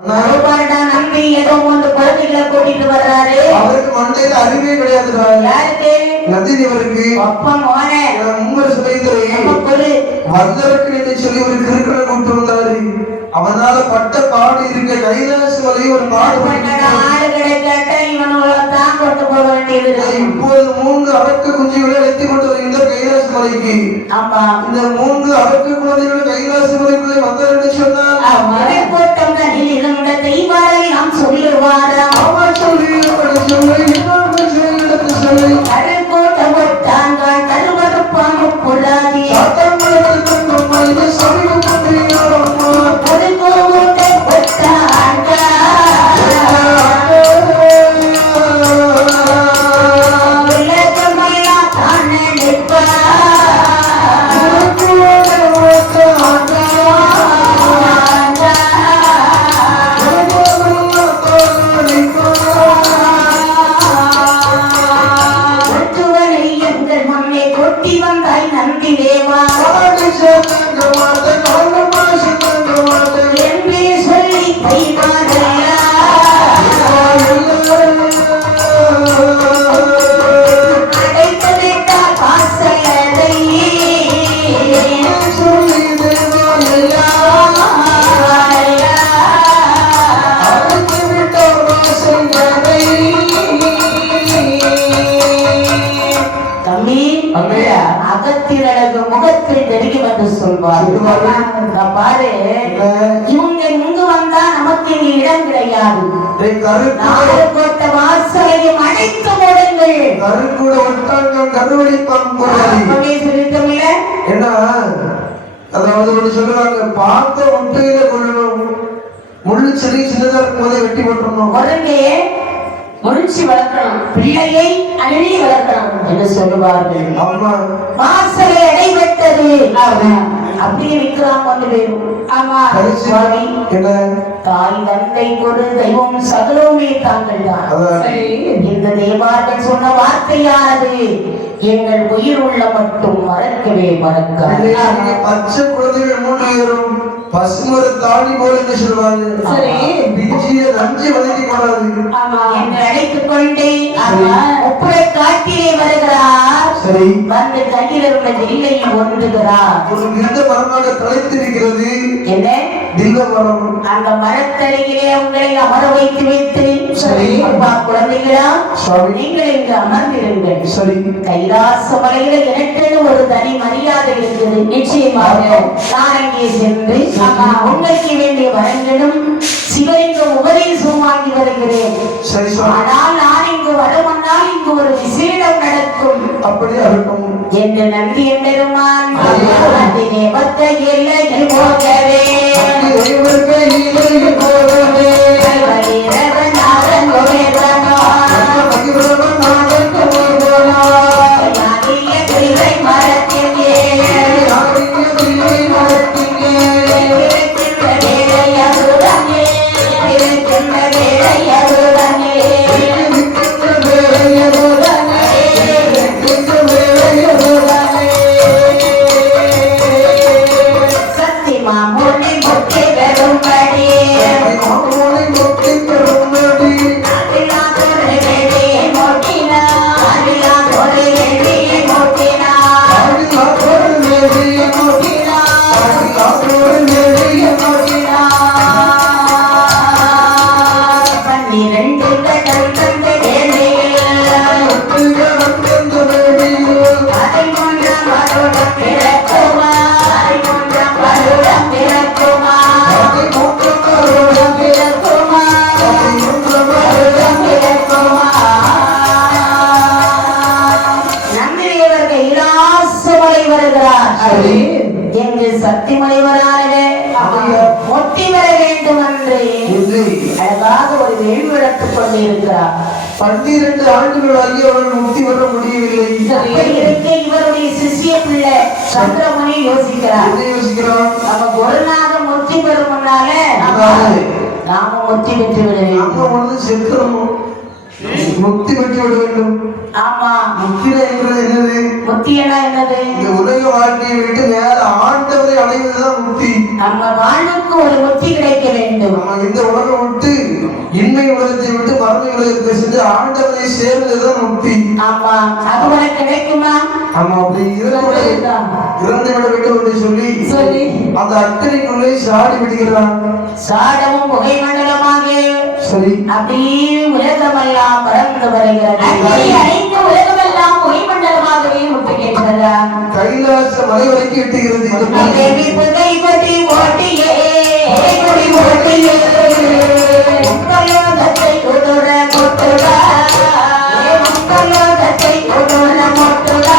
நம்பி ஏதோ மூன்று குழந்தைகளை கூட்டிட்டு வர்றாரு. அவருக்கு மண்டையில அறிவே கிடையாதுடா. யாருக்கு? நந்திதேவருக்கு. அப்பா மோனே மும்மர் சுமைந்தரே வந்தருக்கு என்று சொல்லி ஒரு கிருக்கனை கொண்டு வந்தாரு. அவனால பட்ட பாடு இருக்க கைலாச மலை ஒரு பாடு ஆடு கிடைக்காட்ட இவனோட தான் கொண்டு போக வேண்டியது. இப்போது 3 அரக்க குஞ்சுகளை அழைத்து கொண்டு வருகின்ற கைலாச மலைக்கு. ஆமா, இந்த 3 அரக்க குழந்தைகள் கைலாச மலைக்குள்ளே வந்தார் என்று சொன்னால் மலைக்கோட்டம் தனில் இருந்த தெய்வாரை நாம் சொல்லுவாரா? ஆமா, சொல்லி சொல்லி மலைக்கோட்டம் ஒட்டாங்கள் கருவறுப்பாங்க பொருளாதி அகத்திரழகு முகத்தில் நெருங்கி வந்து சொல்வார். பாரு, இவங்க இங்கு வந்தா நமக்கு இங்கு இடம் கிடையாது. நாகர்கோட்டை வாசலையும் அடைத்து போடுங்கள். கருக்கூட ஒட்டாங்கள் கருவடிப்பாங்க சொல்லிட்டோம்ல. என்ன அதாவது ஒண்ணு சொல்லுவாங்க, பார்த்த ஒன்றையில கொள்ளணும், முள்ளு செடி சின்னதா இருக்கும் போதே வெட்டி போட்டுறணும். உடனே முடிச்சு வளர்க்கணும், பிள்ளையை அள்ளி வளர்க்கணும் என்று சொல்லுவார்கள். ஆமா, வாசலை அடைபட்டது அப்படியே விக்கிறான் கொண்டு போயிடும். ஆமா, என்ன தாய் தந்தை ஒரு தெய்வம் சகலவுமே தாங்கள் தான். இந்த தேவார்கள் சொன்ன வார்த்தையானது எங்கள் உயிர் உள்ள மட்டும் மறக்கவே மறக்காது. பச்சை குழந்தைகள் 3 பேரும் பசுமர தாடி போல என்று சொல்வாங்க. சரி, பிஞ்சிய நஞ்சு வதக்கி கொண்டாது. ஆமா, என்று அழைத்துக் கொண்டே ஒப்படை காட்டிலே வருகிறார். சரி, வந்து கையில் உள்ள தில்லையில் ஒன்றுகிறார். ஒரு விருந்த மரமாக தலைத்திருக்கிறது. என்ன தில்ல மரம்? அந்த மரத்தலையிலே உங்களை அமர வைத்து வைத்து, சரி அப்பா குழந்தைகளா நீங்கள் இங்கு அமர்ந்திருங்கள். சரி, கைலாச மலையில எனக்கென்று ஒரு தனி மரியாதை இருக்குது. நிச்சயமாக நான் இங்கே சென்று உங்களுக்கு வேண்டிய வரங்களும் சிவலிங்கம் உபதேசம் வாங்கி வருகிறேன். ஆனால் நான் இங்கு வருமன்னால் இங்கு ஒரு விசேடம் நடக்கும். அப்படியே இருக்கும் என்று நந்தி பெருமான் தேவத்தை எல்லையில் போகவே ஒட்டி வர வேண்டும் என்று அழகாக ஒரு எழுவிழத்துக் கொண்டிருக்கிறார். 12 ஆண்டுகளாகி அவர்கள் முக்தி வர முடியவில்லை. இவருடைய சிறிய பிள்ளை சந்திரமணி யோசிக்கிறார். நம்ம ஒரு நாகம் முக்தி பெறும் முன்னால நாம முக்தி பெற்று விட வேண்டும். செத்துறோம். முக்தி பெற்று விட வேண்டும். ஆமா, முக்தி என்பது என்னது? முக்தினா என்னது? இந்த உலக வாழ்க்கையை விட்டு மேல ஆண்டவரை அடைவதுதான் முக்தி. நம்ம வாழ்வுக்கு ஒரு முக்தி கிடைக்க வேண்டும். நம்ம இந்த உலகம் விட்டு இன்மை உலகத்தை விட்டு மறுமை உலகத்தை சென்று ஆண்டவரை சேர்வதுதான் முக்தி. ஆமா, அது உனக்கு கிடைக்குமா? ஆமா, அப்படி இறந்து விட வேண்டும் என்று சொல்லி அந்த அக்கறைக்குள்ளே சாடி விடுகிறான். சாடமும் புகை மண்டலமாக சரி, அப்படியே உலகமெல்லாம் பறந்து வருகிறது. அனைத்து உலகமெல்லாம் புகை மண்டலமாகவே முட்டுகின்றதா? கைலாச மலை வரைக்கும் எட்டுகிறது. புகை கொடி ஓட்டியே கொடி ஓட்டியே உப்பலோகத்தை உடுற முட்டுடா, உப்பலோகத்தை உடுற முட்டுடா.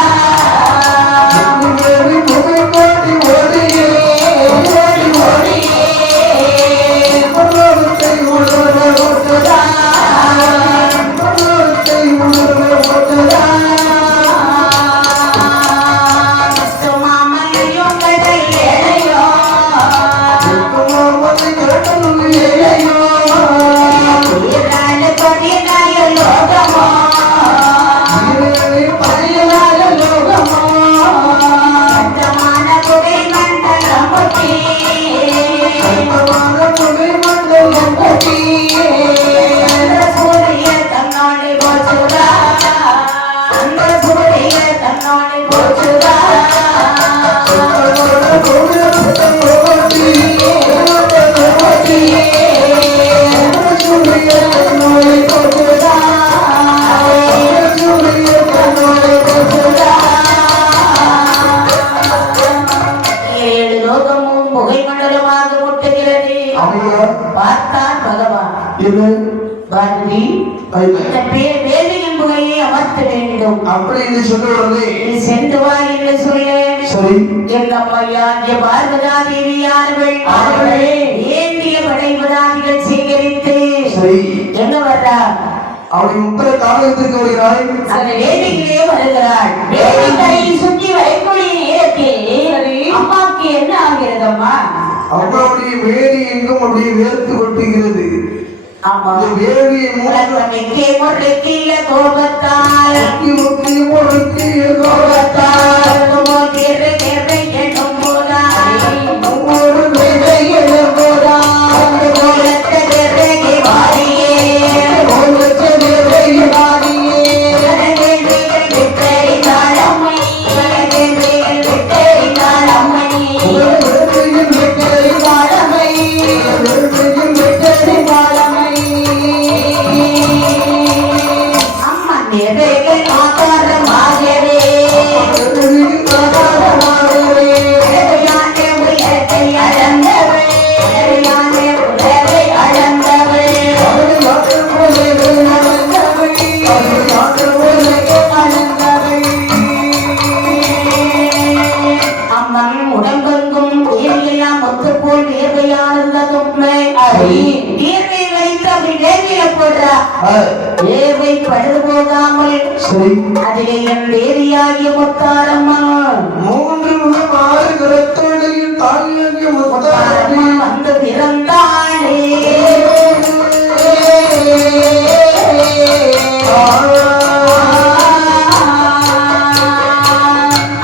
அப்படி சொல்லுவது சென்று வா என்று சொல்ல. சரி, எங்க அம்மையாகிய பார்வதா தேவியானவள் ஏந்திய படைபதாதிகள் சேகரித்து சரி எங்க வர்றா? அவளை முப்பது காலத்திற்கு வருகிறாய். அந்த வேதிகளே வருகிறாள். வேதிகளை சுற்றி வரக்கூடிய நேரத்தில் அம்மாவுக்கு என்ன ஆகிறது? அம்மாவுடைய வேதி எங்கும் அப்படியே வேர்த்து கொட்டுகிறது. வேதியை முறைக்கே முறைக்கிய கோபத்தால் எண்ணும் போதாய் ஏவை படுது போகாமல் அதிலே என் தேவியாகிய முத்தாரம்மா மூன்று முகம் ஆறு கரத்தோடையும் தாயாகிய முத்தாரம்மா வந்து பிறந்தாளே.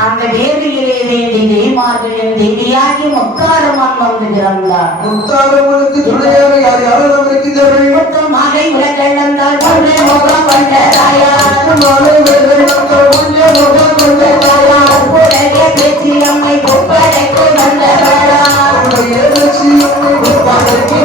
அந்த தேவியிலே வேண்டி தேவிமார்களின் தேவியாகி முத்தாரம்மன் வந்து பிறந்தார். முத்தாரம்மனுக்கு துணையாக யார் யாரும் இருக்கிறார்கள்? மாலை உலகெழுந்தால் ஒன்றே முகம் கொண்டதாயா, மாலை உலகெழுந்தால் ஒன்றே முகம் கொண்டதாயா, உலகே பேச்சு அம்மை பொப்படைக்கு வந்தவரா, உலகே பேச்சு அம்மை பொப்படைக்கு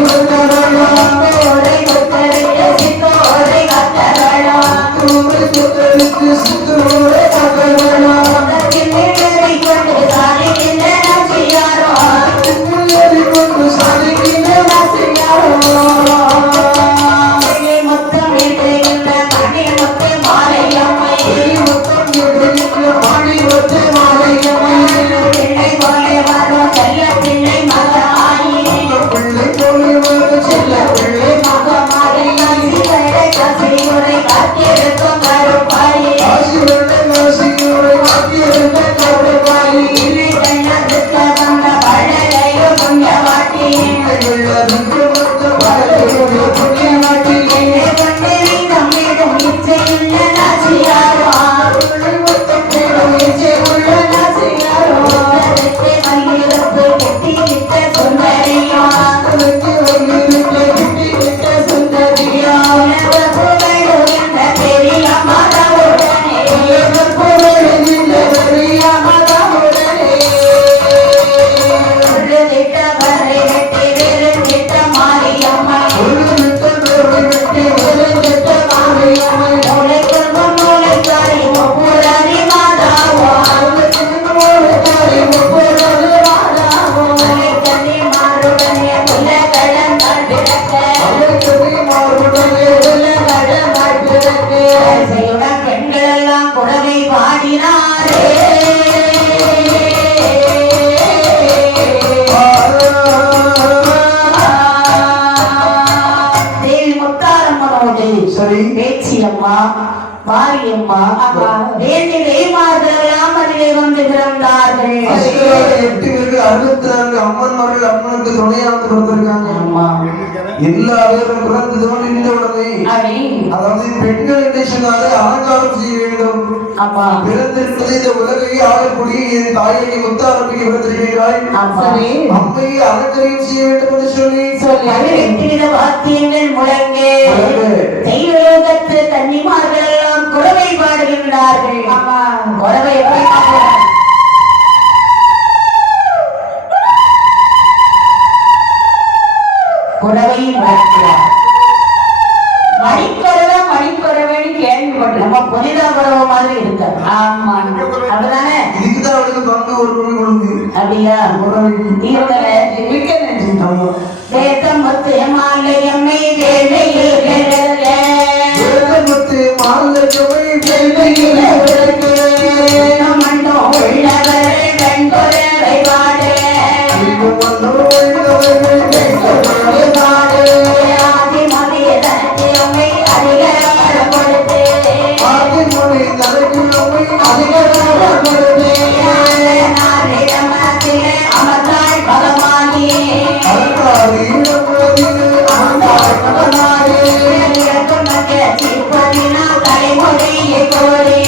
சரி பேச்சி அம்மா மாரியம்மா வேண்டி வேமாதெல்லாம் அதிலே வந்து பிறந்தார்கள். 8 பேர்கள் 64 அம்மன்மார்கள் அம்மனுக்கு துணையாக பிறந்திருக்காங்க. எல்லா பேரும் பிறந்து நின்ற உடனே அதாவது பெண்கள் என்ன சொன்னாலே அலங்காரம் செய்ய வேண்டும். பிறந்திருப்பது இந்த உலகை ஆளக்கூடிய என் தாயை முத்தாரம்பிக்கு பிறந்திருக்கிறாய், அம்மையை அலங்கரியம் செய்ய வேண்டும் என்று சொல்லி வாத்தியங்கள் முழங்க தெய்வலோகத்து கன்னிமார்கள் எல்லாம் குறவை பாடுகின்றார்கள். குறவை எப்படி குறவை முழக்கிறார். மணிக்குறவை மணிக்குறவைன்னு கேள்விப்பட்டு நம்ம புனிதா குறவை மாதிரி இருக்காரு. ஆமா அப்படிதானே. இதுக்குதான் அவளுக்கு பங்கு ஒரு ரூபாய் கொடுக்கு. அப்படியா வேதமுத்து மாலையம்மை வேலையில் வேதமுத்து மாலையம்மை வேலையில் மண்டோ உள்ளவர் வெண்பொருளை பாடு ஆதிமொழி தனத்தியம்மை அதிகாரம் கொடுத்து ஆதிமொழி தனத்தியம்மை அதிகாரம் கொடுத்து அமர்ந்தாள் பகவானி தலைமுறையை கோரி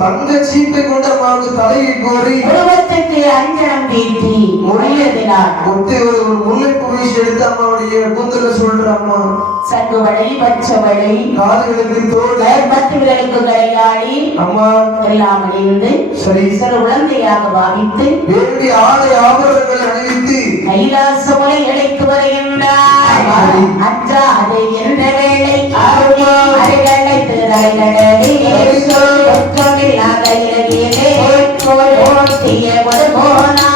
தங்க சீட்டை கொண்ட மாவுக்கு தலையை கோரி உருவத்துக்கு அஞ்சனம் தீட்டி முறையதினார் ஒரு முல்லை பூசி எடுத்து அம்மாவுடைய கூந்தல சொல்ற அம்மா சங்கு வளை பச்சை வளை காதுகளுக்கு தோல் 10 விரலுக்கு கரையாடி அம்மா எல்லாம் அணிந்து சரி சிறு குழந்தையாக பாவித்து வேண்டி ஆடை ஆபரணங்களை அணிவித்து கைலாசமுறை இழைத்து வருகின்றார். அஞ்சாது என்ற வேளை அருகலை திருநடை ஒற்றமில்லாத இலகியலே ஓட்டிய ஒரு போனா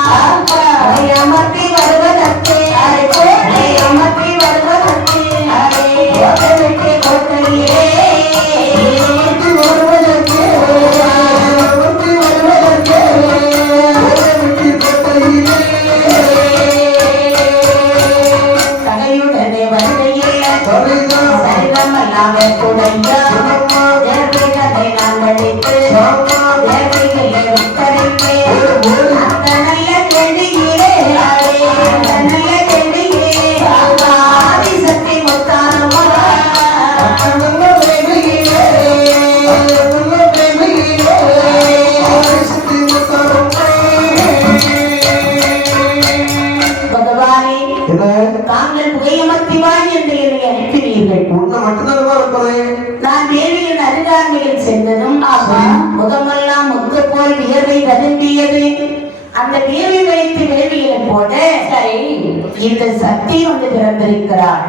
அமர்த்தி வருவதற்கு அமர்த்தி வருவதற்கு விட்டு கொட்டையிலே தகையுடனே வருகையில் சரிதமல்லாத குடையா தாங்கள் புகையமர்த்திவான் என்று என்னை அனுப்பினீர்கள். நான் தேவியின் அருகாமையில் சென்றதும் முகமெல்லாம் முத்து போல் வியர்வை ததும்பியது. அந்த வியர்வை வைத்து வேள்வியில் போட இந்த சக்தி வந்து பிறந்திருக்கிறார்.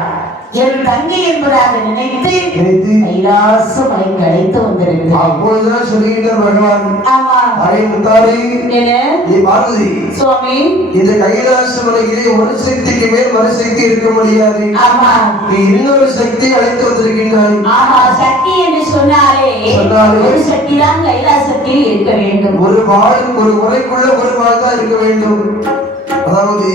என் தங்கை என்பதாக நினைத்து கைலாச மலைக்கு அழைத்து வந்திருக்கிறேன். அப்பொழுதுதான் சொல்லுகின்ற பகவான், ஆமா முத்தாரி பார்வதி சுவாமி, இந்த கைலாச மலையிலே ஒரு சக்திக்கு மேல் மறு சக்தி இருக்க முடியாது. ஆமா நீ இன்னொரு சக்தி அழைத்து வந்திருக்கின்றாய். ஆமா, சக்தி என்று சொன்னாலே ஒரு சக்தி தான் கைலாசத்தில் இருக்க வேண்டும். ஒரு வாழ் ஒரு முறைக்குள்ள ஒரு வாழ் தான் இருக்க வேண்டும். அதாவது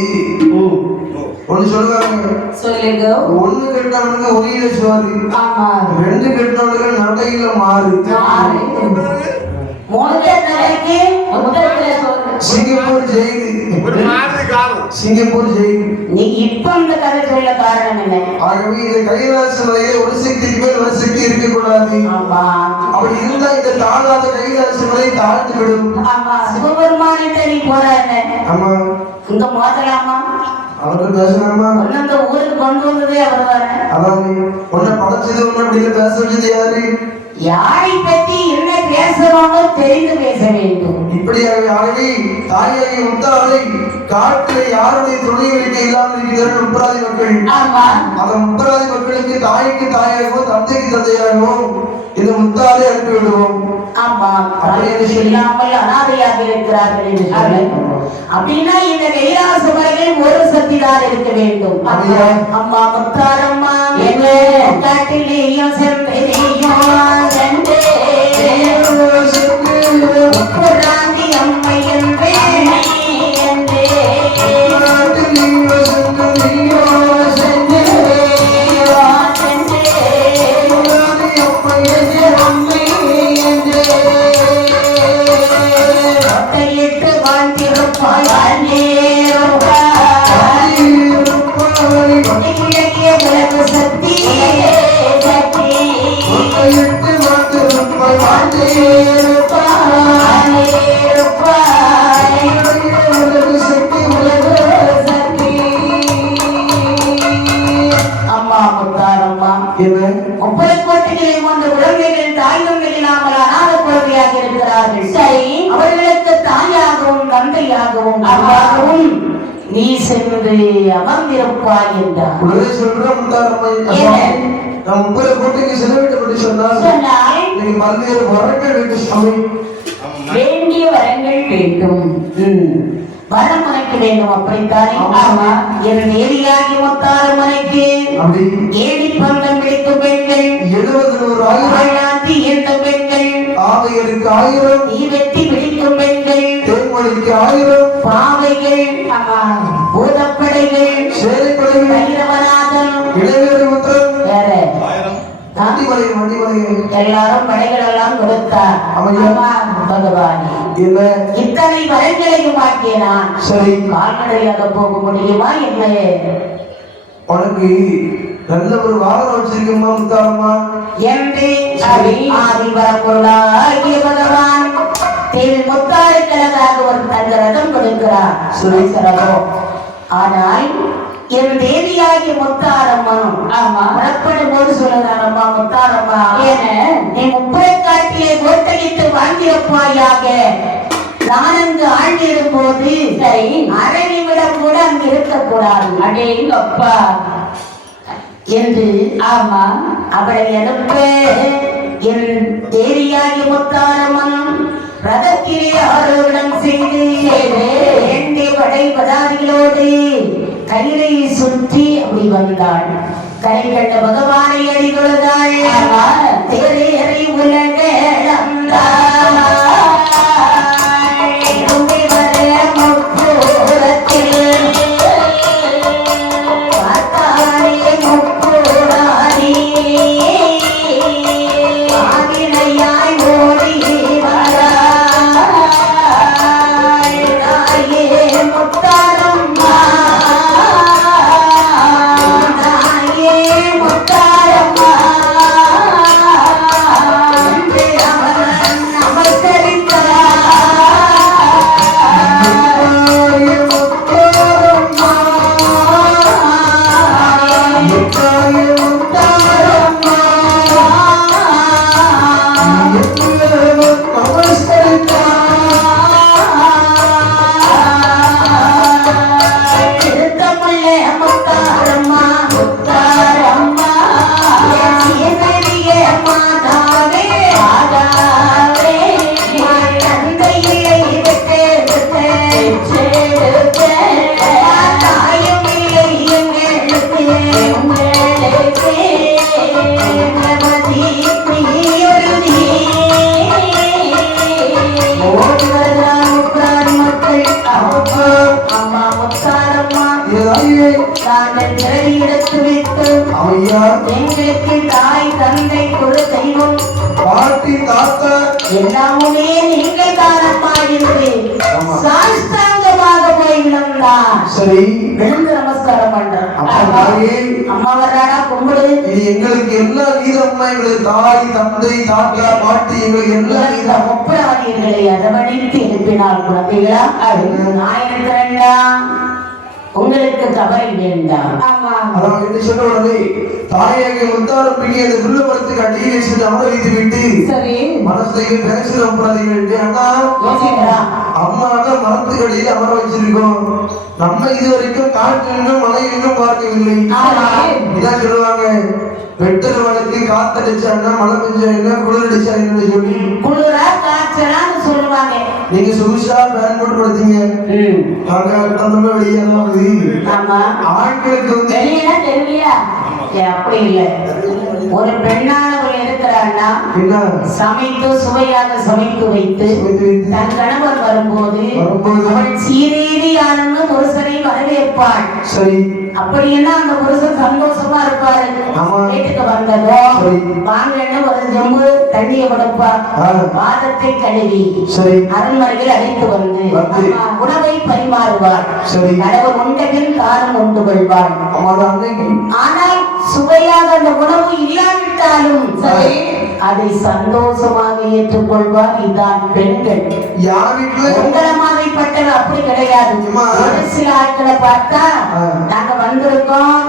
ஒண்ணு சொல்லுவாங்க, சொல்லுங்க. ஒண்ணு கெட்டவனுக்கு ஒளியில சோறு, ஆமா ரெண்டு கெட்டவனுக்கு நடையில மாறு. Singapore jail, Singapore jail. நீ இப்ப இந்த கதை சொல்ல காரணம் என்ன? ஆகவே இந்த கைலாச மலையில ஒரு சக்திக்கு மேல் ஒரு சக்தி இருக்க கூடாது. ஆமா, அப்படி இருந்தா இந்த தாழாத கைலாச மலை தாழ்ந்து விடும். ஆமா, சிவபெருமானிட்ட நீ போற என்ன? ஆமா, இங்க மோதலாமா? அவர்கள் பேசலாமா? அந்த ஊருக்கு கொண்டு வந்ததே அவர் தானே. அதான் உன்னை படைச்சது ஒண்ணு அப்படின்னு பேச வச்சது யாரு? யாரை பற்றி என்ன பேசணும்னு தெரிந்து பேச வேண்டும். இப்படியாக ஆகவே தாயாகி முத்தாரை காட்டிலே யாருடைய துணை வைக்க இல்லாமல் இருக்கிறார்கள் முப்பராதி மக்கள். ஆமா, அந்த முப்பராதி மக்களுக்கு தாய்க்கு தாயாகவும் தந்தைக்கு தந்தையாகவும் இந்த முத்தாரை அனுப்பி விடுவோம். ஆமா, இல்லாமல் அனாதையாக இருக்கிறார்கள் என்று சொல்லி, அப்படின்னா இந்த கைலாச மலையில் ஒரு சக்திதான் இருக்க வேண்டும். அம்மா முத்தாரம்மா என்ன காட்டிலேயும் சென்றையும் புராண்டி அம்மை என்றே அவர்களுக்கு தாயாகவும் தந்தையாகவும் அம்மாவும் நீ சென்று அமர்ந்திருப்பாய் என்றார். வேண்டிய வரங்கள் வேண்டும், வரம் உனக்கு வேண்டும். அப்படித்தானே? ஆமா, என் தேவியாகி முத்தாறு மனைக்கு ஏடி பந்தம் பிடிக்கும் பெண்கள் 70,000 எந்த பெண்கள் 1000 நீ வெட்டி பிடிக்கும் பெண்கள் தேன்மொழிக்கு 1000 பாவைகள் பூதப்படைகள் சேனைப்படைகள் பைரவநாதன் இளைஞர் வேற எல்லாரும் படைகள் எல்லாம் கொடுத்தார். பகவானே, இத்தனை வரங்களையும் ஆக்கினான். சரி, கால்நடையாக போக முடியுமா? என்ன உனக்கு நல்ல ஒரு வாகனம் வச்சிருக்கமா முத்தாரம்மா என்று ஆதிபரப்பொருளாகிய பகவான் தேவி முத்தாருக்கழகாக ஒரு தங்க ரதம் கொடுக்கிறார். சுரேசரதம். ஆனால் என் தேவியாகிய முத்தாரம்மனும் புறப்படும் போது சொல்லுறாரம்மா, முத்தாரம்மா நீ முப்பைக்காட்டிலே கோட்டளித்து வாங்கியிருப்பாயாக. நான் அங்கு ஆழ்ந்திடும் போது அரை நிமிடம் கூட அங்கு இருக்கக்கூடாது. அடேங்கப்பா என்று ஆமா அவளை அனுப்ப என் தேவியாகி முத்தாரம்மனும் ரதத்திலே ஆரோகணம் செய்து வேண்டிய படை பதாதிகளோடு கயிறை சுற்றி அப்படி வந்தாள். கரை கண்ட பகவானை அடி தொழுதாள். தேரேறி உலக முத்தாரம்மா தாத்தா எல்லாமுமே நீங்கள் தானம்மா என்று சாஷ்டாங்கமாக போய் விழுந்தான். சரி விழுந்து நமஸ்காரம் பண்றோம். அம்மா வர்றாடா கும்பிடு. இது எங்களுக்கு எல்லா வீதம்மா, எங்களுக்கு தாய் தந்தை தாத்தா பாட்டி எங்களுக்கு எல்லா வீதம். முப்பராதியர்களை அரவணைத்து எழுப்பினார் குழந்தைகளா. நான் இருக்கிறேன்டா, உங்களுக்கு கவலை வேண்டாம். அதான் என்று சொன்ன உடனே தாயாக முத்தாரம்பிக்கு அந்த வில்லுபடத்துக்கு அடியில் சென்று அமர வைத்து விட்டு சரி மனசுக்கு பேசுகிற முப்பராதிகள் அண்ணா அம்மாவை மரத்துக்கு அடியில் அமர வச்சிருக்கோம். நம்ம இதுவரைக்கும் காற்றிலும் மழையிலும் பார்க்கவில்லை. இதான் சொல்லுவாங்க, வெட்டர் வழக்கு காத்தடிச்சாங்கன்னா மழை பெஞ்சா என்ன, குளிர் அடிச்சா என்ன சொல்லி குளிரா காய்ச்சலான்னு சொல்லுவாங்க. நீங்க சுவிஷா பேன் போட்டு படுத்தீங்க. ஆண்களுக்கு வெளியில தெரியலையா? அப்படி இல்லை. ஒரு பெண்ணானவள் இருக்கிறான்னா சமைத்து சுவையாக சமைத்து வைத்து தன் கணவர் வரும்போது அவள் சீரேறியானன்னு புருஷனை வரவேற்பாள். சரி அப்படின்னா அந்த புருஷன் சந்தோஷமா இருப்பாரு. வீட்டுக்கு வந்ததோ வாங்கன்னு ஒரு ஜம்பு தண்ணியை கொடுப்பா, பாதத்தை கழுவி அரண்மனையில் அழைத்து வந்து உணவை பரிமாறுவாள். கடவுள் உண்டபின் காரம் உண்டு கொள்வாள். ஆனால் சுவையாக அந்த உணவு இல்லாவிட்டாலும் அதை சந்தோஷமாக ஏற்றுக்கொள்வார். இதுதான் பெண்கள். உங்களை மாதிரிப்பட்டது அப்படி கிடையாது. ஒரு சில ஆட்களை பார்த்தா நாங்க வந்திருக்கோம்,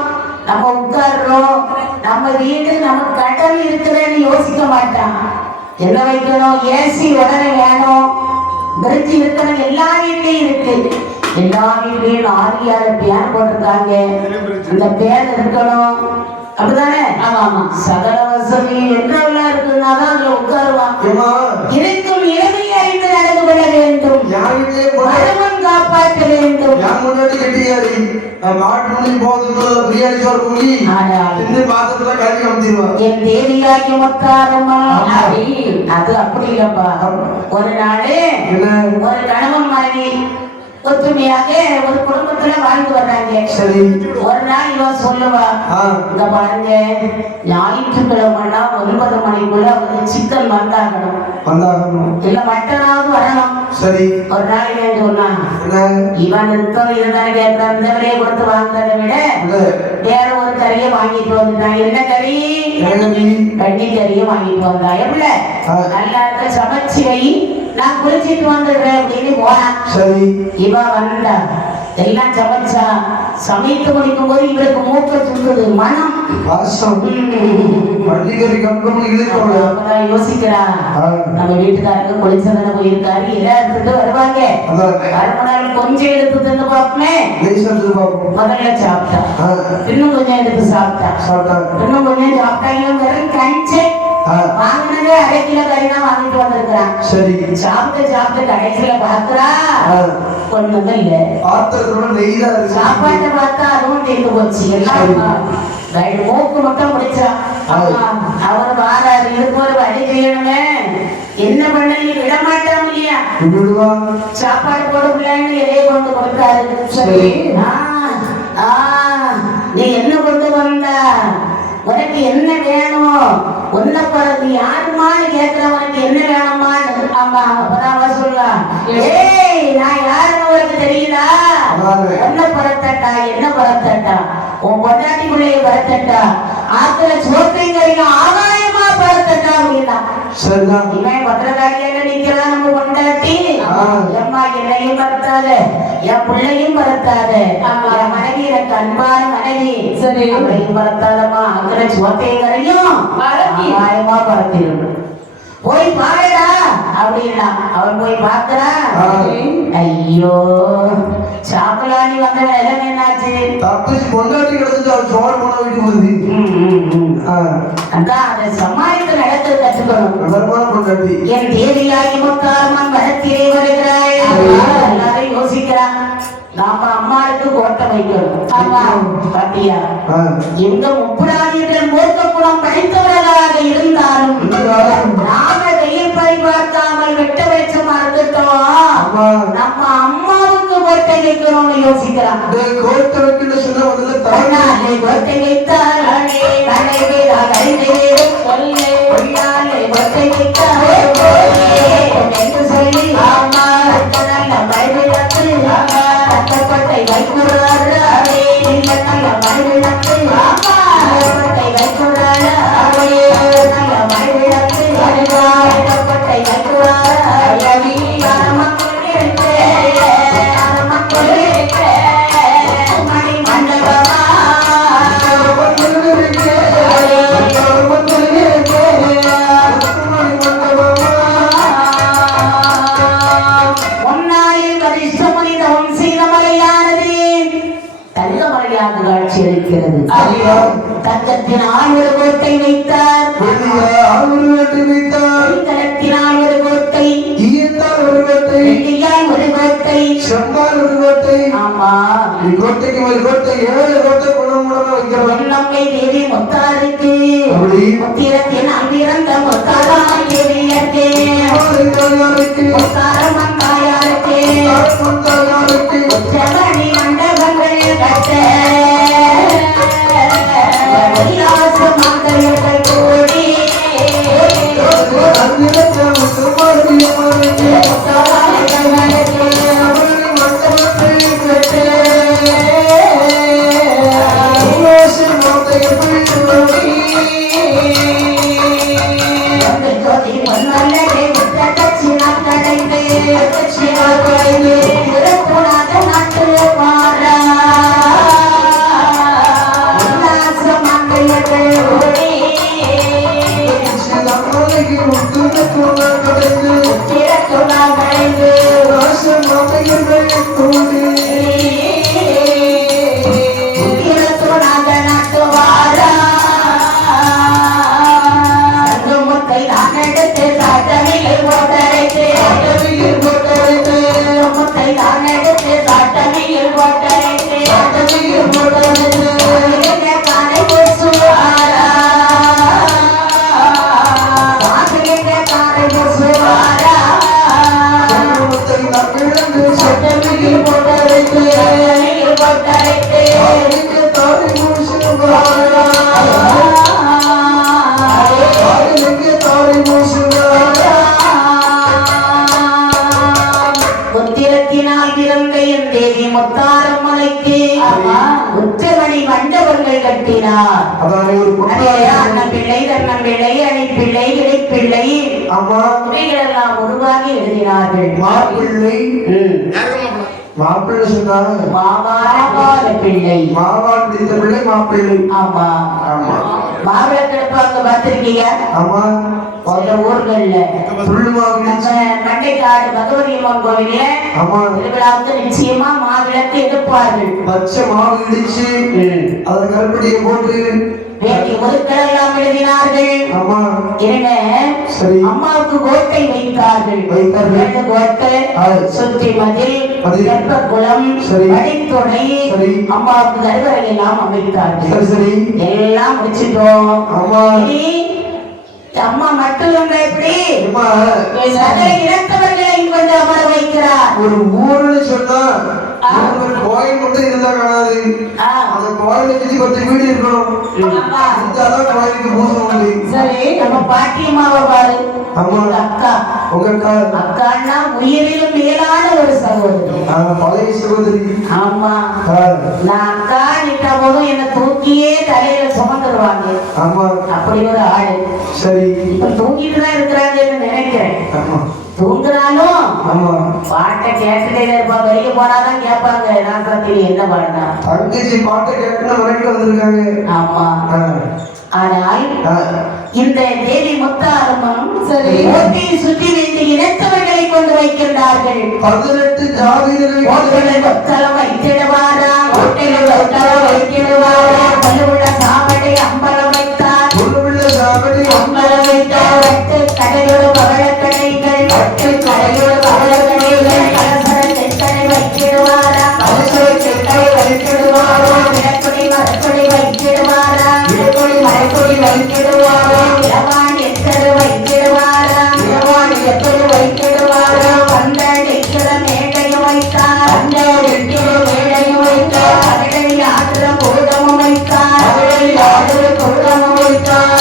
நம்ம உட்கார்றோம், நம்ம வீடு நம்ம கடன் இருக்குதுன்னு யோசிக்க மாட்டான். என்ன வைக்கணும், ஏசி உடனே வேணும், பிரிட்ஜ் இருக்கணும், எல்லா வீட்லயும் இருக்கு. எல்லா வீட்லயும் 6 பேர் போட்டிருக்காங்க. இந்த பேர் இருக்கணும், அப்படிதானே? ஆமா சகல வசதி என்னெல்லாம் இருக்குன்னாதான் அதுல உட்காருவான். இருக்கும் இளமை அறிந்து நடந்து கொள்ள வேண்டும், மரபன் காப்பாற்ற வேண்டும். என் தேவியாக்கி மொத்தாரம்மா அது அப்படி இல்லப்பா. ஒரு நாடு ஒரு கணவன் மனைவி ஒற்றுமையாக ஒரு குடும்பத்துல வாழ்ந்து வர்றாங்க. ஒரு நாள் இவன் சொல்லுவா, இங்க பாருங்க, ஞாயிற்றுக்கிழமைனா 9 மணிக்குள்ள அவங்க சிக்கன் வந்தாகணும், இல்ல மட்டனாவது வரணும். ஒரு நாள் இவன் சொன்னான், இவன் இருந்தாலும் கேட்கிறான், இந்த விலையை கொடுத்து வாங்குறதை விட வேற ஒரு கறியை வாங்கிட்டு வந்துட்டான். என்ன கறி? கண்ணி கறியை வாங்கிட்டு வந்தா. எப்படி நல்லா சமைச்சு வை, நான் குளிச்சிட்டு வந்துடுறேன் அப்படின்னு போனான். இவன் வந்தா எல்லாம் சமைச்சா, சமைத்து முடிக்கும் போது இவருக்கு மூக்க சுத்துது, மனம் யோசிக்கிறா, நம்ம வீட்டுக்காரங்க குளிச்சதான போயிருக்காரு, எல்லாத்துக்கு வருவாங்க, வருமானம் கொஞ்சம் எடுத்து தின்னு பார்ப்போமே. முதல்ல சாப்பிட்டா, இன்னும் கொஞ்சம் எடுத்து சாப்பிட்டா, இன்னும் கொஞ்சம் சாப்பிட்டாங்க. வெறும் கஞ்சி வாங்கினது 1/2 கிலோ கறிதான் வாங்கிட்டு வந்திருக்கிறான். சாப்பிட்டு கடைசியில பாக்குறா ஒண்ணுமே இல்ல. சாப்பாட்டை பார்த்தா அதுவும் தீர்ந்து போச்சு. எல்லாம் மூக்கு மட்டும் முடிச்சா. அவர் வாராரு, இதுக்கு ஒரு வழி செய்யணுமே, என்ன பண்ண நீ விட மாட்டான் இல்லையா? சாப்பாடு போடுங்கன்னு இலையை கொண்டு கொடுத்தாரு. சரி நீ என்ன கொண்டு வந்த, உனக்கு என்ன வேணும், உன்னை பிறகு யாருமான்னு கேட்கிற, உனக்கு என்ன வேணுமான்னு. ஆமா அப்பதான் சொல்லுவா, ஏய் நான் யாருன்னு உனக்கு தெரியுதா? என்ன பரத்தட்டா, என்ன பரத்தட்டா, உன் பொண்டாட்டி பிள்ளைய பரத்தட்டா, ஆத்துல சோத்தையும் ஆதாயமா பரத்தட்டா அப்படின்னா. இவன் பத்திரக்காரியாக நிக்கிறா நம்ம பொண்டாட்டி. எம்மா என்னையும் பரத்தாத, என் பிள்ளையும் பரத்தாத, என் மனைவி எனக்கு அன்பான மனைவி, சரி அவளையும் பரத்தாதம்மா, ஆத்துல சோத்தையும் ஆதாயமா பரத்திடும், போய் பாருடா அப்படின்னா. அவன் போய் பார்க்கிறா, ஐயோ சாப்பிடலான்னு வந்த நிலைமை என்னாச்சு? பொண்டாட்டி கிடைச்சா சோறு போன வீட்டு போகுது. அதான் அதை சமாளித்து நடத்த கற்றுக்கணும். என் தேவியாகி முத்தாரம்மன் வரத்திலே வருகிறாய். எல்லாரும் யோசிக்கிறான், நாம அம்மாவுக்கு கோட்டை வைக்கணும். ஆமா பாத்தியா, எங்க முப்பராதிகள் மூத்த குணம் படித்தவர்களாக இருந்தாலும் நாம வெயில் பறி பார்க்காமல் வெட்ட வெளிச்சமா இருந்துட்டோம். நம்ம அம்மாவுக்கு கோட்டை வைக்கணும்னு யோசிக்கிறான். கோட்டை வைக்கணும்னு சொன்ன கோட்டை வைத்தால் சொல்லு கோட்டை வைத்தார் என்று சொல்லி ஆமா நல்ல மழைவிளக்கு கட்டப்பட்டை வைக்கிறார் நல்ல மழைவிளக்கு ஆமா கட்டப்பட்டை வைக்கிறார் நல்ல மழைவிளக்கு கட்டப்பட்டை வைக்கிறார் மணி மண்டபமா காட்சி அளிக்கிறது. தங்கத்தினால் ஒரு கோட்டை வைத்தார், வெண்கலத்தினால் ஒரு கோட்டை, வெள்ளியால் ஒரு கோட்டை, செம்பால் ஒரு கோட்டை. ஆமா கோட்டைக்கு ஒரு கோட்டை, 7 கோட்டை குணமுடன் வைக்கிறோம். நம்மை தேவி முத்தாருக்கு முத்திரத்தின் அங்கிருந்த முத்தாராய் தேவியருக்கு முத்தாரம்மன் தாயாருக்கு செவனி மண்டபங்கள் கட்ட உல்லாசமாந்தர்கள் கூடி உச்சமணி மண்டபங்கள் கட்டினார். பிள்ளை தன்னம்பிள்ளை அணிப்பிள்ளை இடைப்பிள்ளை இவைகளெல்லாம் உருவாகி எழுதினார்கள். மாப்பிள்ளை சொன்னாங்க, மாவான பிள்ளை, மாவான் பிடித்த பிள்ளை மாப்பிள்ளை. ஆமா ஆமா மாவிளை கிடப்பாங்க பார்த்திருக்கீங்க. ஆமா சில ஊர்கள்ல மண்டைக்காடு பகவதி அம்மன் கோவில்ல திருவிழாவுக்கு நிச்சயமா மாவிளக்கு எடுப்பார்கள். பச்சை மாவு இடிச்சு அதை கருப்படியை போட்டு வேண்டிய பொருட்கள் எல்லாம் எழுதினார்கள். அம்மாவுக்கு கோட்டை வைத்தார்கள். கோட்டை சுற்றி மதில் குளம் அடித்தொடை அம்மாவுக்கு கருவறை எல்லாம் அமைத்தார்கள். எல்லாம் முடிச்சிட்டோம். அம்மா மட்டும் எப்படி சகல இனத்தவர்களை இங்கு அமர வைக்கிறார். ஒரு ஊர்னு சொன்னா கோயில் மட்டும் இருந்தா காணாது, அந்த கோயிலை சுத்தி 10 வீடு இருக்கணும். கோயிலுக்கு பூசம். சரி, நம்ம பாட்டியம்மாவை பாரு. அக்கா, உங்க அக்கான்னா உயிரிலும் மேலான ஒரு சகோதரி, பழைய சகோதரி. ஆமா, நான் அக்கா நின்ற போதும் என்ன தூக்கியே தலையில சுமந்துருவாங்க. ஆமா, அப்படி ஒரு ஆளு. சரி, இப்ப தூங்கிட்டு தான் இருக்கிறாங்கன்னு நினைக்கிறேன். தூங்குறாலும் பாட்டை கேட்டுட்டே இருப்பாங்க. வெளியே போனாதான் கேட்பாங்க, ராசாத்திரி என்ன பாடுனா தங்கச்சி பாட்டை கேட்டு வந்திருக்காங்க. ஆமா, ஆனால் இந்த தேவி முத்தாரம்மன் கோட்டையை சுற்றி வைத்து இனத்தவர்களை கொண்டு வைக்கின்றார்கள். 18 ஜாதிகளை ஒத்தலம் வைத்திடுவாரா, கோட்டையில் ஒத்தலம் வைத்திடுவாரா, பல்லுள்ள சாவடி அம்பலம் வைத்தார், பல்லுள்ள சாவடி அம்பலம் வைத்தார். கடையோடு பவழக்கடைகள், கடையோடு பவழக்கடைகள், கலசர செட்டனை வைத்திடுவாரா, கலசர செட்டனை வைத்திடுவாரா, விளக்குடி மரக்குடி வைத்திடுவாரா, விளக்குடி மரக்குடி வைத்திடுவாரா, இளவாணி எத்தரு வைத்திடுவாரா, இளவாணி எத்தரு வைத்திடுவாரா, பந்தல் எக்கிற மேடையும் வைத்தார், பந்தல் எக்கிற மேடையும் வைத்தார், கடலில் ஆடுற கூடமும் வைத்தார், கடலில் ஆடுற கூடமும் வைத்தார்.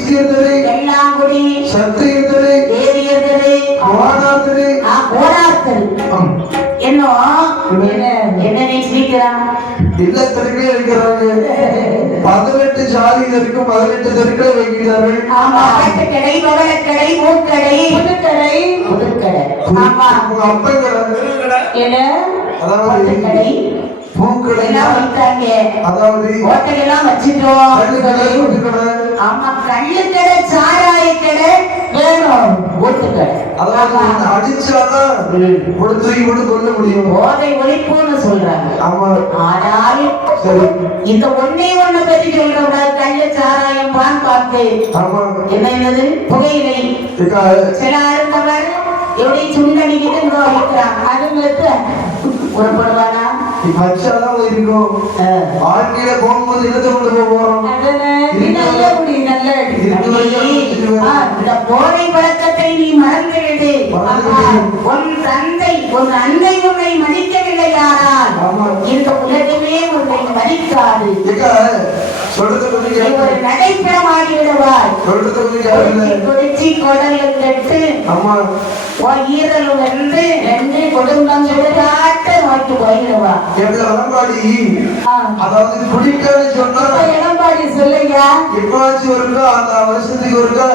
வைசியர்களே, வெள்ளாங்குடி, சத்திரியர்களே, தேவியர்களே, கோணார்களே, கோணார்கள். என்ன நினைச்சிருக்கிறான்? இல்லத்திற்கே இருக்கிறாங்க. 18 ஜாதியில் இருக்கும் 18 தெருக்களை வைக்கிறார்கள். ஆமா, கடை, பவளக்கடை, மூக்கடை, புதுக்கடை, புதுக்கடை. ஆமா, உங்க அப்பன் கடை என்ன? அதாவது கடை, பூக்கடை எல்லாம் வைத்தாங்க. அதாவது ஹோட்டலெல்லாம் வச்சுட்டோம். கள்ளுக்கடை, ஒட்டுக்கடை. ஆமா, கள்ளுக்கடை, சாராய கடை வேணும், ஒட்டுக்கடை. அதாவது அடிச்சாதான் ஒரு தூக்கி கொண்டு கொள்ள முடியும். போதை ஒழிப்புன்னு சொல்றாங்க. ஆமா, ஆனால் சரி, இந்த ஒண்ணே ஒண்ணு பத்தி சொல்ற கள்ள சாராயம் பான் பாக்கு ஆமா, என்னது புகையிலை சில அருந்தவர் எப்படி சுண்டடிக்கிட்டு இங்க வைக்கிறான். அதுங்களுக்கு புறப்படுவானா? பச்சாதான் இருக்கும். ஆண்கில போகும்போது இடத்தை கொண்டு போறோம். இந்த போதை பழக்கத்தை நீ மறந்துவிடு. உன் தந்தை உன் அன்னை உன்னை மதிக்கவில்லையானால் இந்த உலகமே உன்னை மதிக்காது. ஒரு நடைபெறமாகி விடுவாய். குடிச்சி குடல் கட்டு ஈரல் வந்து 2 குடும்பம் சுடுகாட்டு நோக்கி போயிடுவா. அதாவது குடிக்காது சொன்னா எடப்பாடி சொல்லையா எப்பாச்சும் ஒருக்கா அந்த வருஷத்துக்கு ஒருக்கா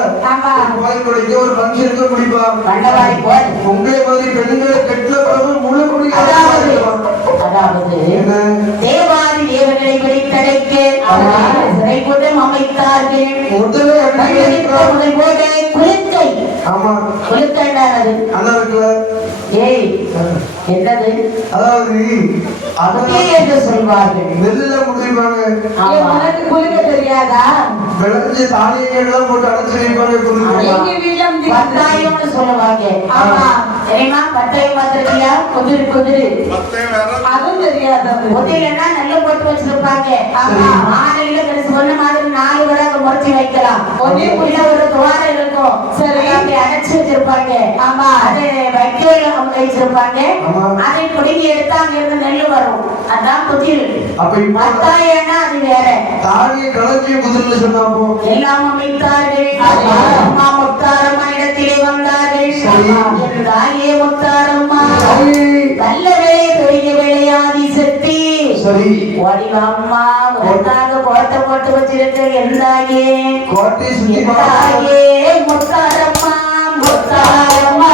குடிக்க ஒரு ஃபங்க்ஷனுக்கு குடிப்பான். கண்டவாடி போய் உங்களை மாதிரி பெண்களை கெட்ட பிறகு முழு குடிக்க. அதாவது தேவாதி தேவர்களை பிடித்தடைக்க சிறைக்கூடம் அமைத்தார்கள். முதல் போட குளிக்கை. ஆமா, குளிக்கண்டானது அண்ணா இருக்குல்ல. ஏய் என்னது? அதாவது என்று சொல்வார்கள். வெளியில முடிவாங்க. உனக்கு குளிக்க தெரியாதா? விளைஞ்சு தானியங்கள்லாம் போட்டு அடைச்சு வைப்பாங்க. பத்தாயம்னு சொல்லுவாங்க. ஆமா, தெரியுமா? பத்தாயம் பார்த்திருக்கியா? குதிரு குதிரு அதுவும் தெரியாது. குதிரைன்னா நல்ல போட்டு வச்சிருப்பாங்க. ஆமா, ஆணையில பெருசு சொன்ன மாதிரி 4 வரை முறைச்சி வைக்கலாம். ஒரே உள்ள ஒரு துவாரம் இருக்கும். சரி, அப்படி அடைச்சு வச்சிருப்பாங்க. ஆமா, அது வைக்கோல வச்சிருப்பாங்க. அதை பிடிங்கி எடுத்தா அங்க இருந்து நெல் வரும். அதான் குதிர். பத்தாயம்னா அது வேற. தானிய களஞ்சிய குதிரைன்னு சொன்னாப்போ எல்லாம் அமைத்தார்கள். அம்மா முத்தாரம்மா இடத்திலே வந்தார்கள். என் தாயே முத்தாரம்மா நல்ல வேலை பெரிய வேலையாதி சக்தி. சரி, அம்மா உனக்காக கோட்டை போட்டு வச்சிருக்க எந்தாயே கோட்டை சுத்தி தாயே முத்தாரம்மா முத்தாரம்மா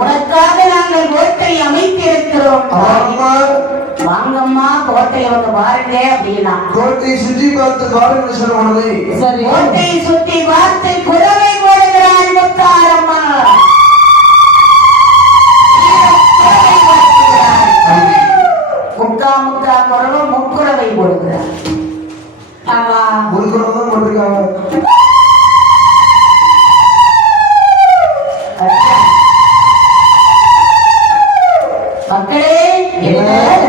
உனக்காக நாங்கள் கோட்டை அமைத்திருக்கிறோம். வாங்கம்மா கோட்டையை வந்து பாருங்க அப்படின்னா கோட்டை சுற்றி பார்த்து பாருங்க சொல்லுவாங்க. கோட்டையை சுற்றி பார்த்து குறவை போடுகிறாள் முத்தாரம்மா. முக்கா முக்கா குறவை முக்குறவை போடுகிறார். ஆமா, ஒரு குறவை தான் போட்டிருக்காங்க. மக்களே,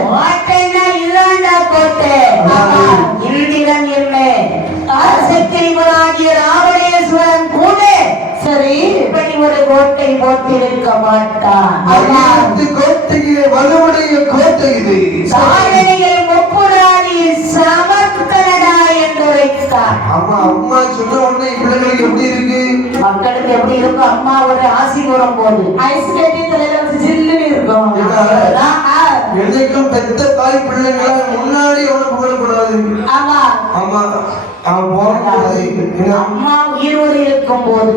கோட்டைன்னா இதாண்டா கோட்டை. இந்திரன் என்ன ஆசக்திவராகிய ராவணேஸ்வரன் கூட சரி இப்படி ஒரு கோட்டை போட்டிருக்க மாட்டான். கோட்டையே வலுவுடைய கோட்டை இது. சாதனைகள் முப்புராணி சமர்த்தனடா என்று உரைத்தார். அம்மா அம்மா சொன்ன உடனே பிள்ளைகளுக்கு எப்படி இருக்கு? மக்களுக்கு எப்படி இருக்கும்? அம்மா ஒரு ஆசி கூறும் போது ஐஸ் கட்டி தலையில வச்சு ஜில்லுன்னு இருக்கும். எதுக்கும் பெத்த தாய் பிள்ளைங்கள முன்னாடி ஒண்ணு புகழக்கூடாது. ஆமா ஆமா அம்மா உயிரோடு இருக்கும் போது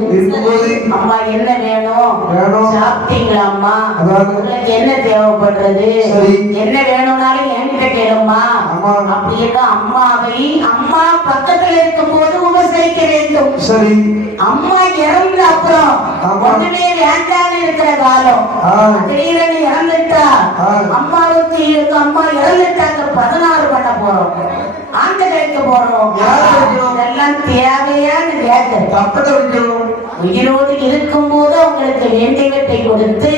அம்மா என்ன வேணும் சாப்பிட்டீங்களா அம்மா, உங்களுக்கு என்ன தேவைப்படுறது, என்ன வேணும்னாலும் என்கிட்ட கேளுமா அப்படின்னு அம்மாவை அம்மா பக்கத்துல இருக்கும் போது உபசரிக்க வேண்டும். சரி, அம்மா இறந்த அப்புறம் ஒண்ணுமே வேண்டான்னு இருக்கிற காலம் திடீரென இறந்துட்டா அம்மாவுக்கு அம்மா இறந்துட்டாங்க 16 பண்ண போறோம், ஆண்டு கிடைக்க போறோம், இதெல்லாம் தேவையான்னு கேட்க உயிரோடு இருக்கும் போது உங்களுக்கு வேண்டியவற்றை கொடுத்து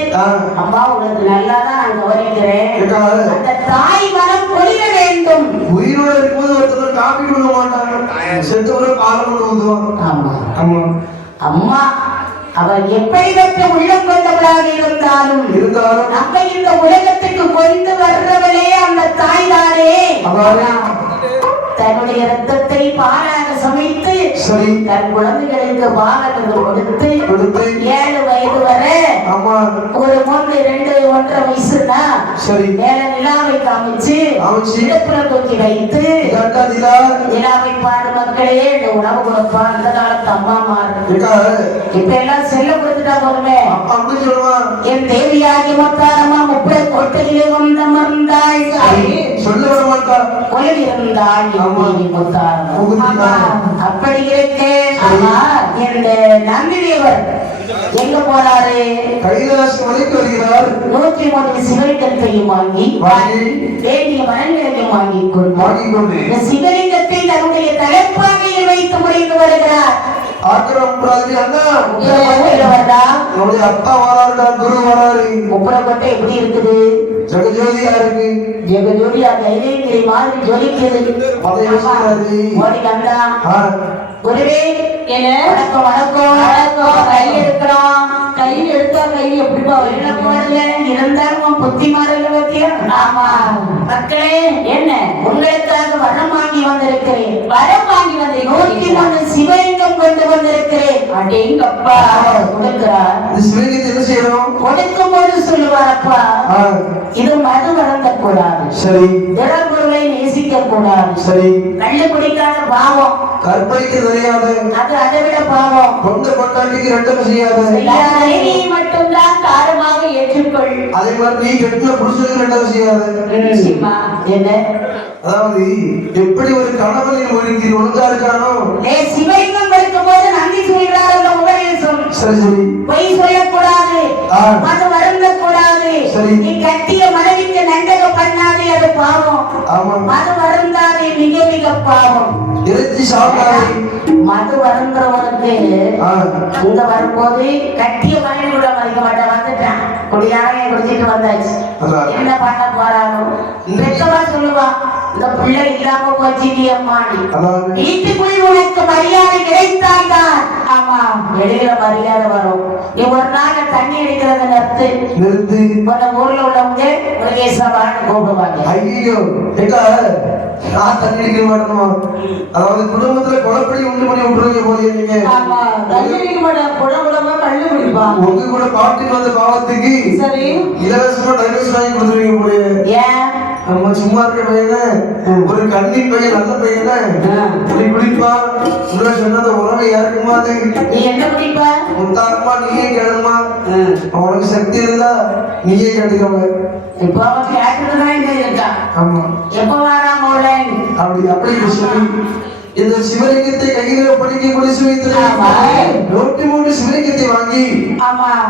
அம்மா உங்களுக்கு நல்லாதான் நான் கவனிக்கிறேன் அந்த தாய் மனம் பொழிய வேண்டும். உயிரோடு இருக்கும்போது ஒருத்தர் காப்பி கொடுக்க மாட்டாங்க, செத்தவரை பாலம் ஊதுவாங்க. ஆமா ஆமா அம்மா அவர் எப்படிப்பட்ட உள்ளம் கொண்டவளாக இருந்தாலும் நம்ம இந்த உலகத்துக்கு கொண்டு வர்றவளே அந்த தாய் தானே. தன்னுடைய ரத்தத்தை பாலாக சமைத்து தன் குழந்தைகளுக்கு பாலங்கள் கொடுத்து 7 வயது வரை ஒரு 3, 2, 1.5 வயசுனா மேல நிலாவை காமிச்சு இடப்புற தூக்கி வைத்து நிலாவை பாடு மக்களே இந்த உணவு கொடுப்பா. அந்த காலத்து அம்மா மாறு இப்ப எல்லாம் செல்ல கொடுத்துட்டா போதுமே. என் தேவியாகி மொத்தாரமா முப்பட கோட்டையிலே வந்த மறந்தாள் சொல்ல வர மாட்டா கொலையிருந்தாள் அப்படி இருக்கு. இந்த நந்திதேவர் எங்க போறாரு? கைலாசம் வரைக்கும் வருகிறார். 103 சிவலிங்கத்தையும் வாங்கி வேண்டிய மரங்களையும் வாங்கி கொண்டு இந்த சிவலிங்கத்தை தன்னுடைய தலைப்பாகையில் வைத்து முடிந்து வருகிறார். அப்பா வராருடா, குரு வராரு. உப்பரக்கோட்டை எப்படி இருக்குது? ஜெகஜோதியா இருக்கு. ஜெகஜோதியா கைலேங்கிரி மாதிரி ஜொலிக்குது. ஓடி வந்தா குருவே வணக்கம் வணக்கம் வணக்கம். கையில் எடுக்கிறோம். கையில் எடுத்தா கையில் எப்படிப்பா வெளியில போடல இருந்தாலும் புத்தி மாறல பத்தியா? ஆமா மக்களே, என்ன உங்களுக்காக வரம் வாங்கி வந்திருக்கிறேன். வரம் வாங்கி வந்து 103 சிவலிங்கம் கொண்டு வந்திருக்கிறேன். அடேங்கப்பா கொடுக்கிறார். சிவலிங்கத்தை செய்யறோம் கொடுக்கும் போது சொல்லுவாரப்பா, இது மது வளர்ந்த கூடாது, சரி, திறப்பொருளை நேசிக்க கூடாது, சரி, கள்ளு குடிக்காத பாவம், கற்பழிக்க தெரியாது, அது அதை விட பாவம், கொண்ட கொண்டாட்டிக்கு ரெண்டும் செய்யாது, நீ மட்டும்தான் காரமாக ஏற்றுக்கொள். அதே மாதிரி நீ கெட்டின புருஷனுக்கு ரெண்டும் செய்யாது. என்ன அதாவது எப்படி ஒரு கணவனின் ஒழுங்கி ஒழுங்கா இருக்கானோ சிவலிங்கம் கொடுக்கும் போது நன்றி சொல்கிறார். அந்த உபதேசம் சரி சரி, பொய் சொல்லக்கூடாது, மது வருந்த கூடாது, நீ கட்டிய மனைவிக்கு நண்டக பண்ணாதே, அது பாவம். மது வருந்தாதே, மிக மிக பாவம். இறைச்சி சாப்பிடாதே. மது வருந்தவனுக்கு இங்க வரும்போது கட்டிய மனைவி கூட மதிக்க மாட்டேன். வந்துட்டான் குடியானே குடிச்சிட்டு வந்தாச்சு, என்ன பண்ண போறானோ பெற்றவா சொல்லுவா, இந்த பிள்ளை இல்லாம போச்சு அம்மாடி, வீட்டுக்குள் உனக்கு மரியாதை கிடைத்தால்தான். ஆமா, வெளியில மரியாதை வரும். நீ ஒரு நாள் தண்ணி அடிக்கிறத நிறுத்து, ஊர்ல உள்ளவங்க முருகேசவான்னு கூப்பிடுவாங்க. ஐயோ நான் தண்ணி அடிக்க மாட்டேனுமா? அதாவது குடும்பத்துல குழப்படி உண்டு பண்ணி விட்டுருவீங்க போது நீங்க. தண்ணி அடிக்க மாட்டேன், குழம்புலமா கல்லு குடிப்பாங்க. உங்க கூட பாட்டுக்கு வந்த பாவத்துக்கு சரி இலவசமா டைவர்ஸ் வாங்கி கொடுத்துருவீங்க போது. ஏன் நம்ம சும்மா இருக்க பையன ஒரு கண்ணி பையன் நல்ல பையன இப்படி குடிப்பா உள்ள சொன்னத உறவை யாருக்குமா? அது நீ என்ன குடிப்பா? முத்தாரமா நீயே கேளுமா, அவனுக்கு சக்தி இருந்தா நீயே கேட்டுக்கோங்க. இப்ப அவன் கேட்டுதான் இருக்கா. ஆமா, எப்ப வராம அப்படி அப்படி சொல்லி இந்த சிவலிங்கத்தை கையில படிக்க குடிசு வைத்து 103 சிவலிங்கத்தை வாங்கி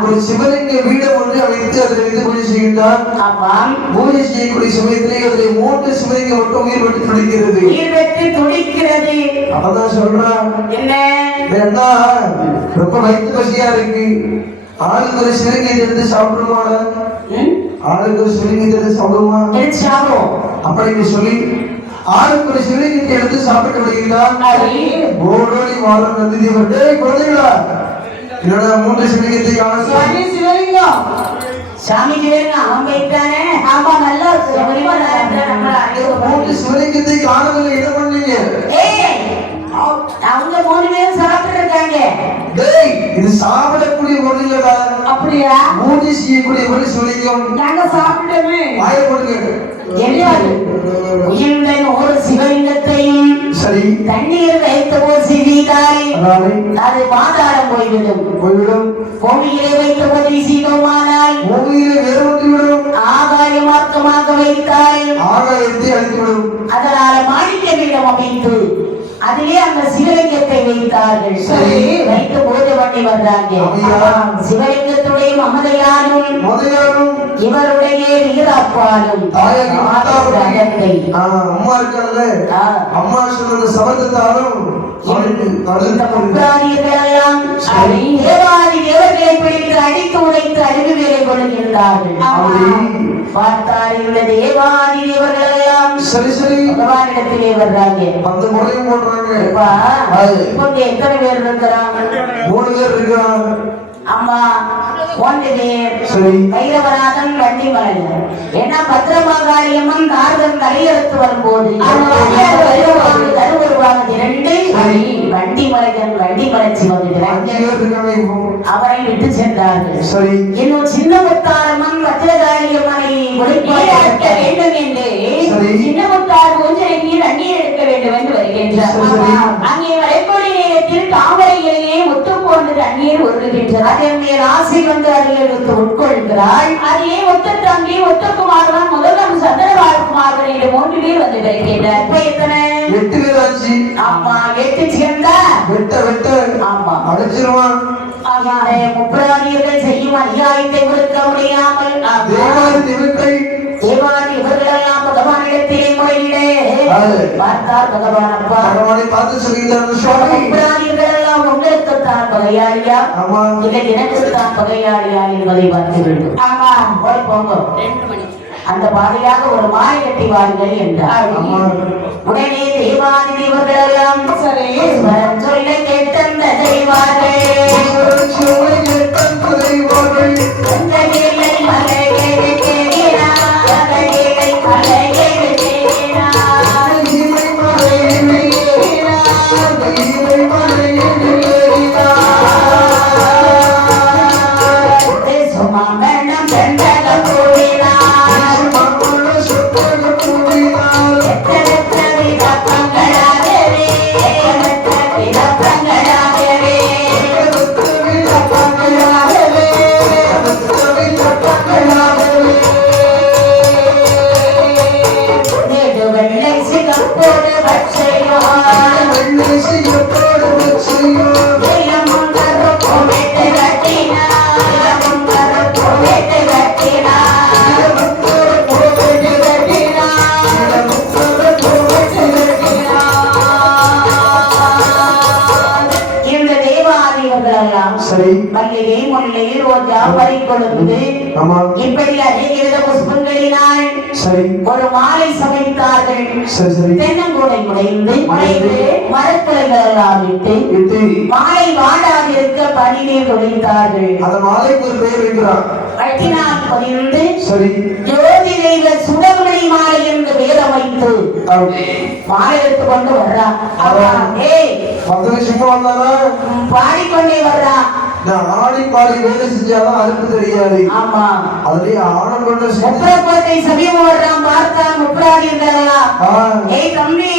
ஒரு சிவலிங்க வீடம் ஒன்று அமைத்து அதில் வைத்து பூஜை செய்கின்றார். பூஜை செய்யக்கூடிய சமயத்திலே அதில் 3 சிவலிங்கம் மட்டும் உயிர் பெற்று துடிக்கிறது. அப்பதான் சொல்றான், என்ன வேண்டா ரொம்ப வயிற்று பசியா இருக்கு, ஆளுக்கு ஒரு சிவலிங்கத்தை எடுத்து சாப்பிடுமா, ஆளுக்கு ஒரு சிவலிங்கத்தை எடுத்து சாப்பிடுமா அப்படின்னு சொல்லி ஆளுக்கு ஒரு சிவலிங்கத்தை எடுத்து சாப்பிட்டு வருகிறார். ஓடோடி வாழும் நந்திதேவர், குழந்தைகளா இல்லைன்னா மூன்று சிவலிங்கத்தை காண சுவாமி சிவலிங்கம் சாமி சிவலிங்கம் அவன் போயிட்டானே. ஆமா நல்லா மூன்று சிவலிங்கத்தை காணவில்லை, என்ன பண்ணீங்க? அவங்க 3 பேரும் சாப்பிட்டு இருக்காங்க. இது சாப்பிடக்கூடிய பொருள் இல்லடா. அப்படியா? பூஜை செய்யக்கூடிய ஒரு சிவலிங்கம். நாங்க சாப்பிட்டோமே. வாயை போடுங்க. உயிருடன் ஒரு சிவலிங்கத்தையும் சரி தண்ணீர் வைத்த போது சிவித்தால் அது பாதாளம் போய்விடும். பூமியிலே வைத்த போது சீதமானால் பூமியிலே வேறுபட்டுவிடும். ஆகாய மார்க்கமாக வைத்தால் ஆகாயத்தை அழித்துவிடும். அதனால மாணிக்க பீடம் அமைத்து அதிலே அந்த சிவலிங்கத்தை வைத்தார்கள். வைத்து பூஜை பண்ணி வந்தாங்க. சிவலிங்கத்துடைய மமதையாலும் இவருடைய வீராப்பாலும் அம்மா இருக்காங்கல்ல, அம்மா சொன்ன சபதத்தாலும் தேவர்களை பிடித்து அடித்து உடைத்து அழிவு வேலை கொடுக்கின்றார்கள். பார்த்தார் இந்த தேவாதி தேவர்கள் எல்லாம் சரி சரி பகவானிடத்திலே வர்றாங்க. அந்த முறையும் போடுறாங்க. இப்ப எத்தனை பேர் இருக்கிறாங்க? 3 பேர் இருக்கிறாங்க. அம்மா 3 பேர். கைரவநாதன் வண்டிமலையன். ஏன்னா பத்திரமாகாளியம்மன் தாரதன் தலையெடுத்து வரும்போது தருவருவாங்க 2 வண்டிமலையன் வண்டிமலைச்சி வந்துகிறாங்க. அவரை விட்டு சென்றார்கள். இன்னும் சின்ன முத்தாரம்மன் பத்திரகாளியம்மனை ஒளிப்பாக்க வேண்டும் என்று சின்ன முத்தார் கொஞ்சம் நீர் அந்நீர் எடுக்க வேண்டும் என்று வருகின்றார். அங்கே வரைபொழி நேரத்தில் தாமரையிலேயே முத்து போன்ற தண்ணீர் ஒருகின்றது. அதன் மேல் ஆசை வந்து அறிவித்து உட்கொள்கிறாள். அதே ஒத்தத்தாங்கி ஒத்தக்குமாரன் முதலாம் சந்திரபாலகுமாரன் என்று 3 பேர் வந்து வருகின்றார். இப்ப எத்தனை? 8 பேர் ஆச்சு. ஆமா 8 சேர்ந்தா வெட்ட ஆமா அடிச்சிருவான். ஆகிய முப்பராதியர்கள் செய்யும் அநியாயத்தை கொடுக்க முடியாமல் தேவாதி இவர்களெல்லாம் பகவானிடத்திலே முறையிடே பார்த்தார். பகவான் அப்பா பகவானை பார்த்து முப்பராதியர்கள் எல்லாம் உங்களுக்குத்தான் பகையாளியா இல்லை எனக்குத்தான் பகையாளியா என்பதை பார்க்க வேண்டும். ஆமா போய் போங்க, அந்த பாதையாக ஒரு மாலை கட்டி வாருங்கள் என்றார். உடனே தேவாதி தேவர்கள் எல்லாம் சொல்ல கேட்டந்த தெய்வார்கள் மல்லிகை முல்லை ரோஜா பறிக்கொழுந்து இப்படி அநேக புஷ்பங்களினால் ஒரு மாலை சமைத்தார்கள். தென்னங்கூடை முடைந்து மரக்கிளைகள் எல்லாம் விட்டு மாலை வாடாதிருக்க பனிநீர் தொழித்தார்கள். அந்த மாலைக்கு ஒரு பெயர் வைக்கிறார். பட்டினால் பதிந்து ஜோதிட சுடமணி மாலை என்று வேதம் வைத்து மாலை எடுத்து கொண்டு வர்றான். பாடிக்கொண்டே வர்றான். ஆடி பாடி வேலை செஞ்சாதான் அதுக்கு தெரியாது. ஆமா அதுலயே ஆணம் கொண்ட முப்பரப்பத்தை சமீபம் வர்றான். பார்த்தா முப்பராதிகளா ஏய் தம்பி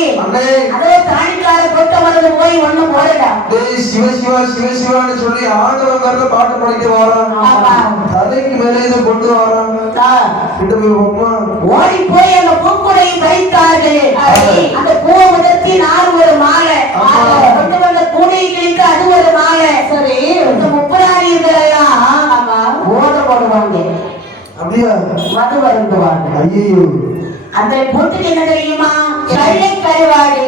அதோ தாணிக்கார கொட்ட மருந்து போய் ஒண்ணும் போடடா. சிவ சிவா சிவ சிவான்னு சொல்லி ஆண்டவங்க பாட்டு படிக்க வரான். தலைக்கு மேலே இதை கொண்டு வரான். கிட்ட போய் ஓடி போய் அந்த பூக்குடையை பறித்தார்கள். அந்த பூவை உதர்த்தி 4 ஒரு மாலை கொண்டு வந்த கூடையை கிழித்து அது ஒரு மாலை. சரி இந்த முப்பராதிகளெல்லாம் ஓத போடுவாங்க. அப்படியா? மது வருந்துவாங்க. ஐயோ அந்த பொட்டுக்கு என்ன தெரியுமா? கள்ளை கருவாடு.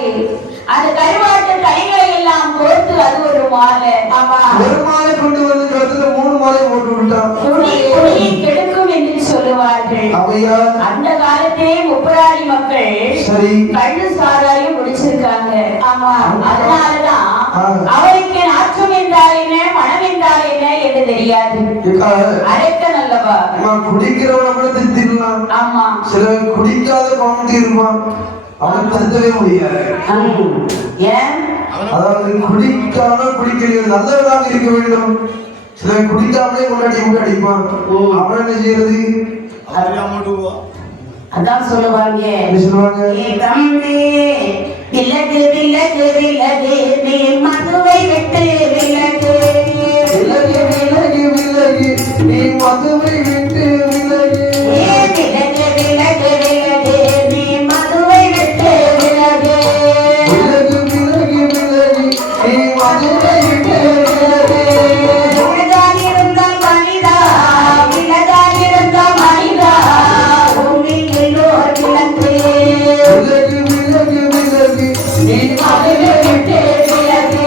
அந்த கருவாட்டு கைகளை எல்லாம் கோர்த்து அது ஒரு மாலை. ஆமா ஒரு மாலை கொண்டு வந்து கழுத்துல 3 மாலை போட்டு விட்டான். குடியை கெடுக்கும் என்று சொல்லுவார்கள். அந்த காலத்திலே முப்பராதி மக்கள் கள்ளு சாராயம் குடிச்சிருக்காங்க. ஆமா அதனாலதான் அவருக்கு நாற்றம் என்றால் என்ன மனம் என்றால் என்ன என்று தெரியாது. அழைக்க நல்லவா குடிக்கிறவன கூட திருத்திடலாம். ஆமா, சிலர் குடிக்காத பாவம் இருப்பான், அவன் திருத்தவே முடியாது. ஏன்? அதாவது குடிக்காம குடிக்கிறது நல்லவராக இருக்க வேண்டும். சிலர் குடிக்காமலே முன்னாடி அடிப்பான், அவன் என்ன செய்யறது? அதான் சொல்லுவாங்க, தம்பி விலகு விலகு விலகு நீ மதுவை விட்டு விலகு, விலகு விலகு விலகு நீ மதுவை விட்டு விலகு, விலகு விலகு விலகு நீ மதுவை விட்டு விலகு, விலகு விலகு விலகு நீ மதுவை விட்டு விலகு. விலகால் இருந்தால் மனிதா, விலகால் இருந்தால் மனிதா, பூமியில் எல்லோர் விலங்கு. விலகு விலகு விலகு நீ மதுவை விட்டு விலகு.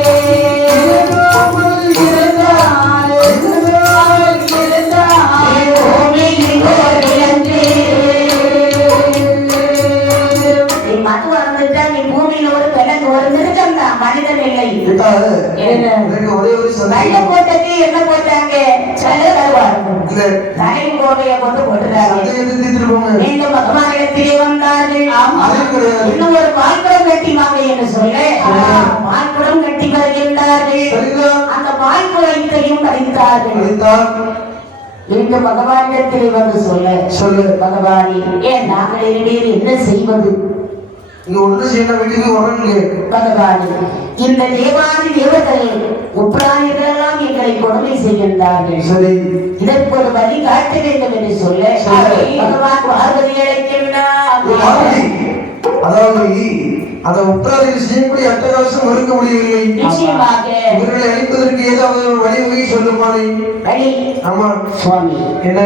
மனிதன் இல்லை. ஒரே ஒரு வெள்ளை போட்டது என்ன போட்டாங்க? தலையும் கோட்டையை கொண்டு போட்டுட்டாங்க. மீண்டும் பகவானிடத்திலே வந்தார்கள். இன்னும் ஒரு பால்குடம் கட்டி வாங்க என்று சொல்ல பால்குடம் கட்டி வருகின்றார்கள். அந்த பால்குடத்தையும் கடித்தார்கள். மீண்டும் பகவானிடத்திலே வந்து சொல்ல பகவானே, ஏன் நாங்கள் இருவேறு என்ன செய்வது? பகவானே, இந்த தேவாதி தேவர்கள் உப்ராணிகளெல்லாம் எங்களை கொடுமை செய்கின்றார்கள். இதற்கு ஒரு வழி காட்ட வேண்டும் என்று சொல்ல பகவான் பார்வதி அழைக்கின்றார். அதாவது அந்த உப்ராணிகள் செய்யக்கூடிய அட்டகாசம் மறுக்க முடியவில்லை. நிச்சயமாக இவர்களை அழிப்பதற்கு ஏதாவது வழிவகை சொல்லுமானே? வழி. ஆமா சுவாமி, என்ன?